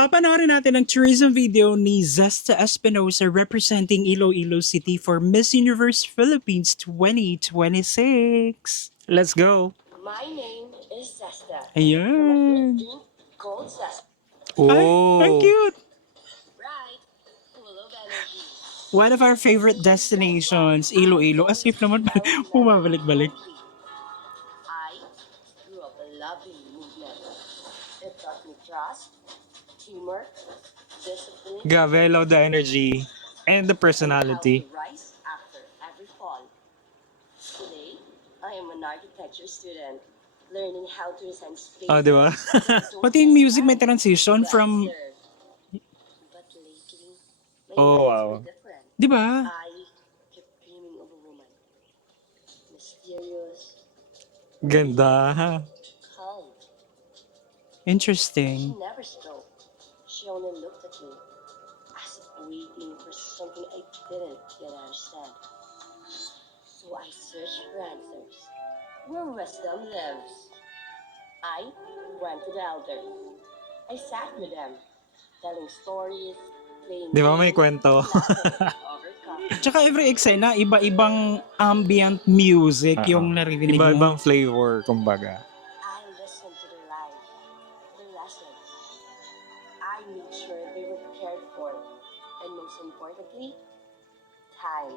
Papanoorin natin ang tourism video ni Zesta Espinosa representing Iloilo City for Miss Universe Philippines 2026. Let's go! My name is Zesta. Ayan! Called Zesta. Ay, ang Oh, cute! Right. Full of energy. One of our favorite destinations, Iloilo. As if naman bumabalik-balik. I grew up loving movement. It taught me trust, teamwork, discipline, grabe, I love the energy and the and how personality. to rise after every fall. Today, I am an architecture student, learning how to design spaces. Oh, di ba? Pati yung music may transition from, But lately, my Oh, life wow. is different. di ba? I keep dreaming of a woman. Mysterious, Ganda. calm. Interesting. She never spoke. She only looked at me, as if waiting for something I didn't yet understand. So I searched for answers. Where wisdom lives. I went to the elders. I sat with them, telling stories, playing Di ba may games, kwento? laughing over coffee. Tsaka every eksena, iba-ibang ambient music yung naririnig mo. Iba-ibang flavor, kumbaga. I listened to their lives, their lessons. I made sure they were cared for. And most importantly, time.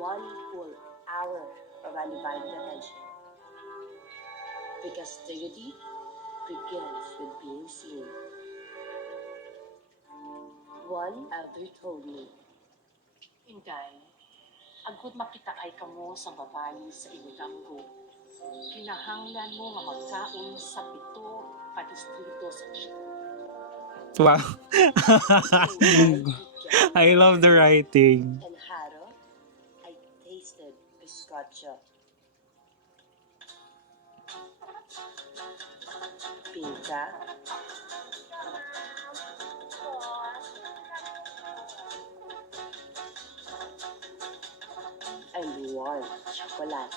One full hour of undivided attention. Because dignity begins with being seen. One elder told me, Inday, agud makita ay kamo sa babayi sa Iniganggo. Kinahanglan mo nga magkaon sa pito ka distrito sa Wow. I love the writing. and Haro, I tasted biscocho. Pinta, and warm chocolate.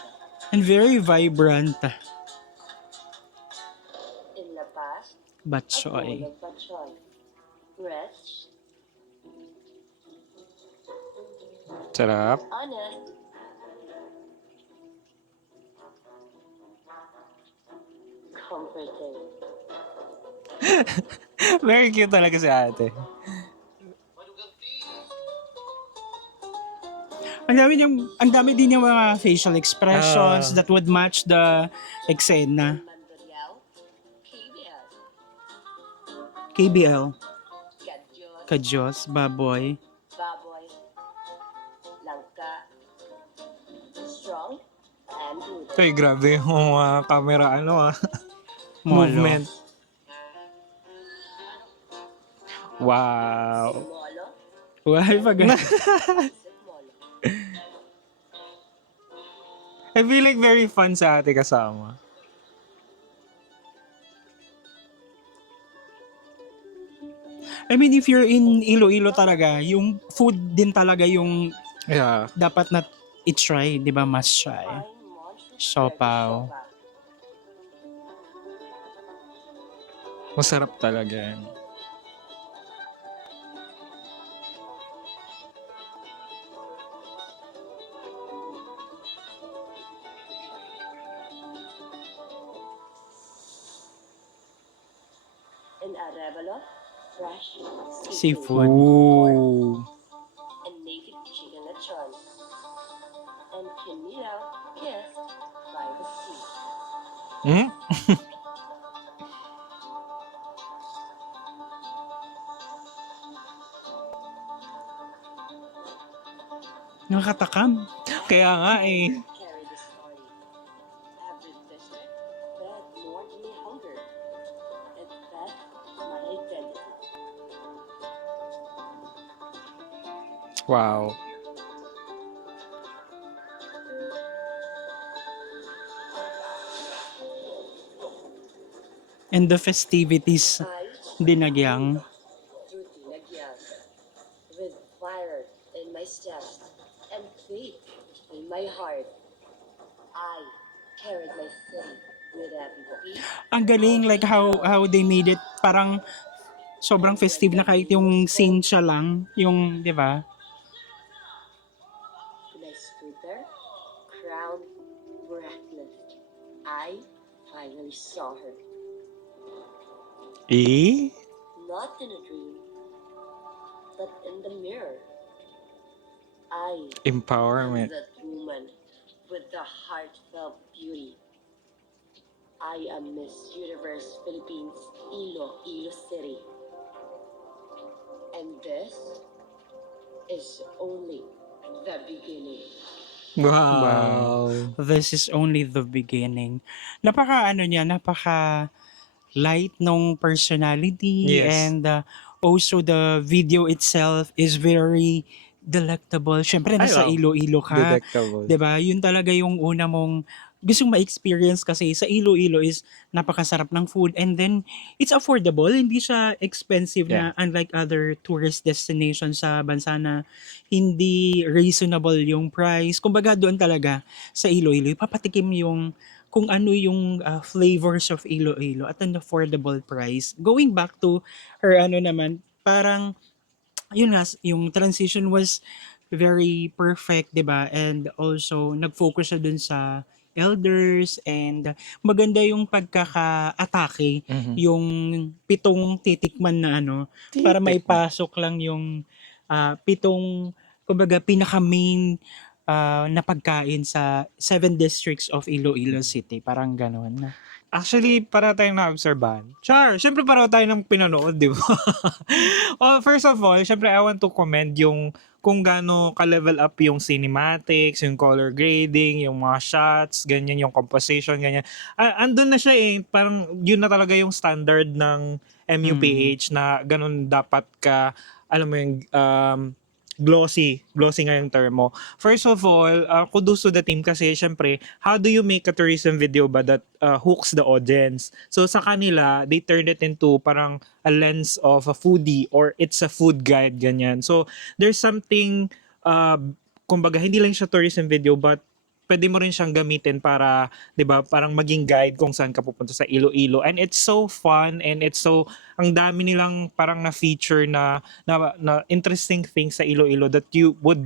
And very vibrant. In La Paz, a bowl Batchoy. of bachoy. Rich, Sarap. honest, comforting. Very cute talaga si ate. Ang dami din yung mga facial expressions that would match the eksena. Mandorial, KBL, KBL, Kadyos, Kadyos, Baboy. Baboy, Langka, Strong, and Good. Uy, grabe yung camera, Molo. movement. Wow. Molo, Why pag Isip Molo. I feel like very fun sa ate kasama. I mean, if you're in Iloilo talaga, yung food din talaga yung Yeah. dapat na i-try, di ba? Must try. Fine monstrous Siopaw. siopaw. Masarap talaga yan. In Arevalo, fresh Seafood. Ooh. and native chicken lechon. And Camilo kissed by the sea. Hmm? Nakakatakam. Kaya nga eh. Carry the story. Every visit fed more than my hunger. It fed my identity. Wow. And the festivities, I dinagyang. through Dinagyang, with fire in my chest and faith in my heart. I carried my city with every beat. Ang galing, like how they made it parang sobrang festive na kahit yung scene siya lang, yung, di ba? When I stood there, crowned, breathless, I finally saw her. Eh? Not in a dream, but in the mirror. I am Empowerment. that woman with the heartfelt beauty. I am Miss Universe Philippines Iloilo City. And this is only the beginning. Wow. This is only the beginning. Napaka light nung personality, Yes. and also the video itself is very delectable. Syempre Ay, nasa wow. Iloilo ka, Delectable. 'di ba? Yun talaga yung una mong gustong ma-experience kasi sa Iloilo is napakasarap ng food, and then it's affordable, hindi siya expensive na unlike other tourist destinations sa bansa na hindi reasonable yung price. Kumbaga doon talaga sa Iloilo, papatikim yung kung ano yung flavors of Iloilo at an affordable price. Going back to her ano naman, parang yun nga, yung transition was very perfect, 'di ba? And also nag-focus siya dun sa elders, and maganda yung pagkaka-atake, Mhm. yung pitong titikman na ano, para maipasok lang yung pitong, kumbaga, pinaka-main na pagkain sa 7 districts of Iloilo City. Parang gano'n. Actually, para tayong naobserbahan. Char, syempre para tayo ng pinanood, di ba? Well, first of all, syempre I want to commend yung kung gaano ka-level up yung cinematics, yung color grading, yung mga shots, ganyan, yung composition, ganyan. Andun na siya eh, parang yun na talaga yung standard ng MUPH na ganun dapat ka, alam mo yung, glossy nga yung term mo. First of all, kudos to the team kasi syempre, how do you make a tourism video ba that hooks the audience? So sa kanila, they turned it into parang a lens of a foodie or it's a food guide, ganyan. So there's something, kumbaga, hindi lang siya tourism video but pwede mo rin siyang gamitin para, 'di ba, parang maging guide kung saan ka pupunta sa Iloilo. And it's so fun, and it's so, ang dami nilang parang na-feature na interesting things sa Iloilo that you would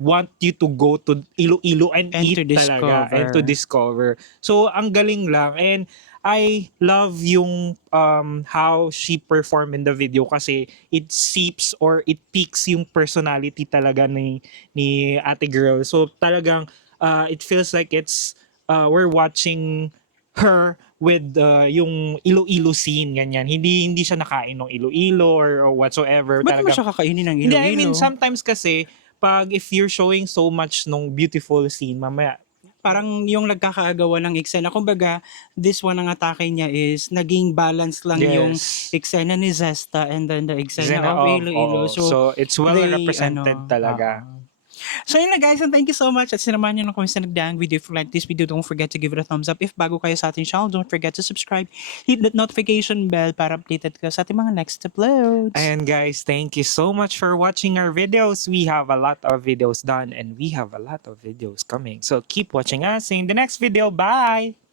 want you to go to Iloilo and And eat to talaga and to discover. So ang galing lang, and I love yung how she performed in the video kasi it seeps or it peaks yung personality talaga ni Ate Girl. So talagang it feels like it's we're watching her with yung Iloilo scene, ganyan. Hindi siya nakain ng Iloilo or whatsoever. Ba't mo Talagang, siya kakainin ng hindi, Iloilo? I mean, sometimes kasi, pag if you're showing so much nung beautiful scene, mamaya, Parang yung nagkakaagawa ng eksena. Kumbaga, this one ang atake niya is naging balance lang yung eksena ni Zesta and then the eksena Zena of of, Iloilo. oo. So, it's well they, represented talaga. So yun na guys, and thank you so much at sinamahan nyo ng kung sa nagdaang video. If you like this video, don't forget to give it a thumbs up. If bago kayo sa ating channel, don't forget to subscribe. Hit that notification bell para updated ka sa ating mga next uploads. And guys, thank you so much for watching our videos. We have a lot of videos done and we have a lot of videos coming. So keep watching us in the next video. Bye!